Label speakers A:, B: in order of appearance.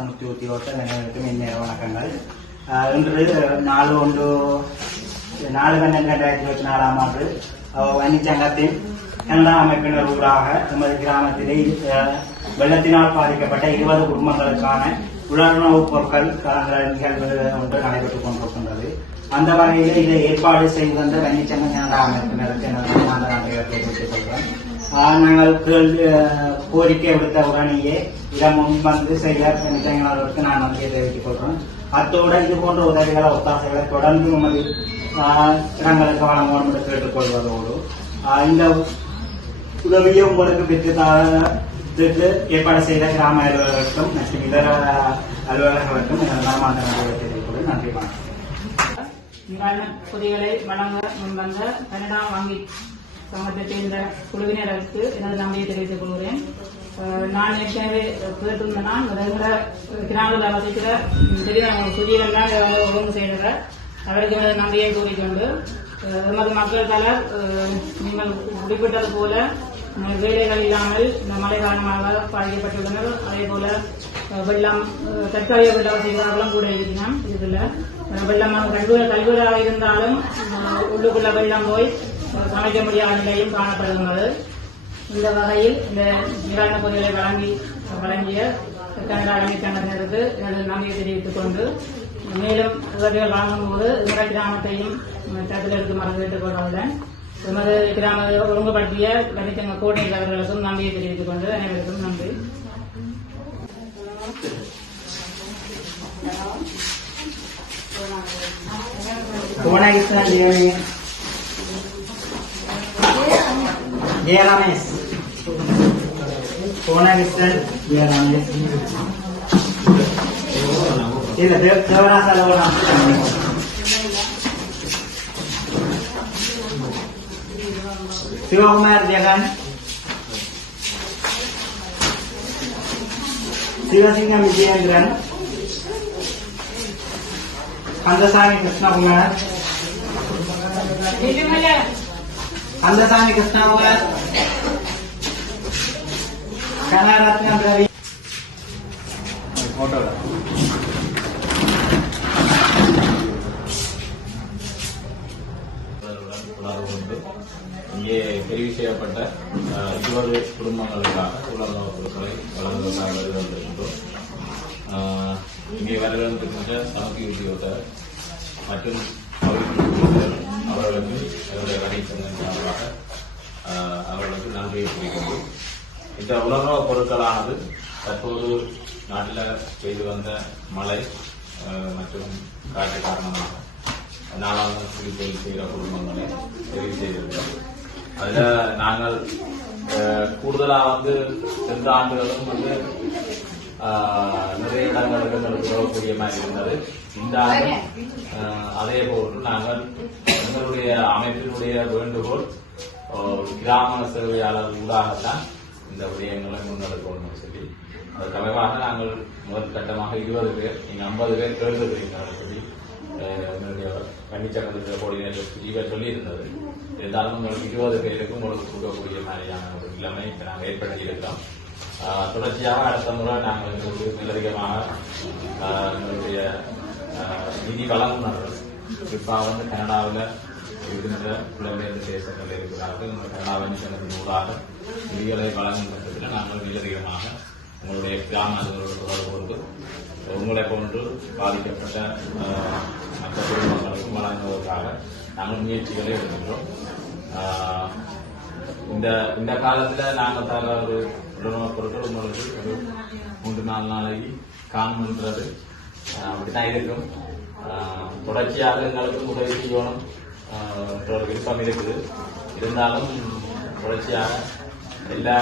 A: சமுத்தி உத்தியோகத்தை அனைவருக்கும் இந்நேர வணக்கங்கள் இன்று நாலு ஒன்று நாலு பன்னெண்டு ரெண்டாயிரத்தி இருபத்தி நாலாம் ஆண்டு வன்னிச்சங்கத்தின் கனடா அமைப்பினர் ஊராக எமது கிராமத்திலே வெள்ளத்தினால் பாதிக்கப்பட்ட இருபது குடும்பங்களுக்கான உலர்ணவுப் பொருட்கள் கலந்த நிகழ்வு ஒன்று நடைபெற்றுக் கொண்டிருக்கின்றது அந்த வகையில் இதை ஏற்பாடு செய்து வந்த வன்னிச்சங்க கனடா அமைப்பினருக்கு எனது நாங்கள் கேள்வி கோரிக்கை விடுத்த உடனேயே இதை முன் வந்து செய்ய வன்னிச்சங்கங்களுக்கு நான் நன்றியை தெரிவித்துக் கொள்கிறேன் அத்தோடு இது போன்ற உதவிகளை ஒத்தாசைகளை தொடர்ந்து நமது இடங்களுக்கு வழங்குவோம் என்று கேட்டுக்கொள்வதோடு இந்த உதவியை உங்களுக்கு பெற்று தரத்துக்கு ஏற்பாடு செய்த கிராம அலுவலர்களுக்கும் மற்றும் இதர அலுவலர்களுக்கும் எனது மனமார்ந்த நன்றியை தெரிவித்துக் நன்றி வணக்கம்.
B: நிவாரணப் பொதிகளை வழங்க முன்வந்த கனடா வாங்கி சங்கத்தைச் சேர்ந்த குழுவினருக்கு எனது நன்றியை தெரிவித்துக் கொள்கிறேன். நான் ஏற்கனவே கேட்டிருந்த நான் கிராமத்தில் வசிக்கிற தெரியும் சுஜீவன் ஒழுங்கு செய்கிற அவருக்கு எனது நன்றியை கூறிக்கொண்டு எமது மக்கள் பலர் நீங்கள் குறிப்பிட்டது போல வேலைகள் இல்லாமல் இந்த மழை காரணமாக பாதிக்கப்பட்டுள்ளனர். அதே போல வெள்ளம் தற்காலிக வெள்ள வசதிகளும் கூட இருக்கிறோம் இதில் வெள்ளம் கல்வி கல்வியாக இருந்தாலும் உள்ளுக்குள்ள வெள்ளம் போய் சமைக்க முடியாத நிலையும் காணப்படுகின்றது. இந்த வகையில் இந்த நிவாரண பொருட்களை வழங்கி வழங்கிய கனடா அமைச்சங்களுக்கு எனது நன்றியை தெரிவித்துக் கொண்டு மேலும் உதவிகள் வழங்கும்போது இந்த கிராமத்தையும் கருத்தில் எடுக்குமாறு கேட்டுக்கொள்ளுடன் எமது கிராம ஒழுங்குபடுத்திய கணிச்சங்க கோட்டை அவர்களுக்கும் நன்றியை தெரிவித்துக் கொண்டு அனைவருக்கும் நன்றி.
A: புவனகிருஷ்ணன் Jayamani Yeranes. Pone que ser Yeranes. Sí, le doy una salud a la boca. Sí, le doy Si va a comer, llegan. Si va a ser mi tía en gran. ¿Cuántos años que es una comer?
B: Sí, yo me llegan.
A: Kandasamy Krishnakumar கனரத்னம் Ravi
C: உணர்வுடன்
D: உணர்வு இங்கே தெரிவு செய்யப்பட்ட இருபது குடும்பங்களுக்காக உலக பொருட்களை வழங்குவதாக வருகின்றோம் இங்கே வருகின்ற சமக்கு உத்தியோகத்தர் மற்றும் பகுதி அவர்களுக்கு என்னுடைய வணிகத்தின் சார்பாக அவர்களுக்கு நன்றியை குறிக்கிறது இந்த உலக பொருட்களானது தற்போது நாட்டில் பெய்து வந்த மழை மற்றும் காற்று காரணமாக நாலாவது சிகிச்சை செய்கிற குடும்பங்களை தெரிவு செய்திருக்கிறோம் அதில் நாங்கள் கூடுதலாக வந்து எந்த ஆண்டுகளும் வந்து நிறைய இடங்களுக்கு மாதிரி இருந்தது. இந்த ஆண்டு அதே போன்று நாங்கள் எங்களுடைய அமைப்பினுடைய வேண்டுகோள் கிராம சேவையாளர் ஊடாகத்தான் இந்த விடயங்களை முன்னெடுக்கணும்னு சொல்லி அமைவாக நாங்கள் முதல் கட்டமாக இருபது பேர் நீங்க ஐம்பது பேர் கேட்டுக்கிறீங்க சொல்லி எங்களுடைய கன்னிச்சக்கரத்தில் கோடினேட்டர் ஜீவர் சொல்லியிருந்தது. இருந்தாலும் உங்களுக்கு இருபது பேருக்கு உங்களுக்கு கொடுக்கக்கூடிய மாதிரியான ஒரு நிலைமை இப்ப நாங்கள் ஏற்படுத்தியிருக்கிறோம் தொடர்ச்சியாக அடுத்த முறை நாங்கள் எங்களுக்கு மேலதிகமாக எங்களுடைய நிதி வழங்குனர்கள் குறிப்பாக வந்து கனடாவில் இருக்கின்ற புலம்பெயர்ந்த தேசங்கள் இருக்கிறார்கள். இந்த கனடாவின் சங்கத்தின் நிதிகளை வழங்கும் பட்சத்தில் நாங்கள் மேலதிகமாக உங்களுடைய கிராம அலுவலர்கள் தொடர்பு கொண்டு உங்களை போன்று பாதிக்கப்பட்ட மற்ற குடும்பங்களுக்கும் வழங்குவதற்காக நாங்கள் முயற்சிகளை எடுக்கின்றோம். இந்த இந்த காலத்துல நாங்க தர ஒரு உணவுப் பொருட்கள் உங்களுக்கு ஒரு மூன்று நாலு நாளைக்கு காணுன்றது அப்படித்தான் இருக்கும். தொடர்ச்சியாக எங்களுக்கு உதவி செய்யணும். என்ற ஒரு விருப்பம் இருக்குது. இருந்தாலும் தொடர்ச்சியாக எல்லா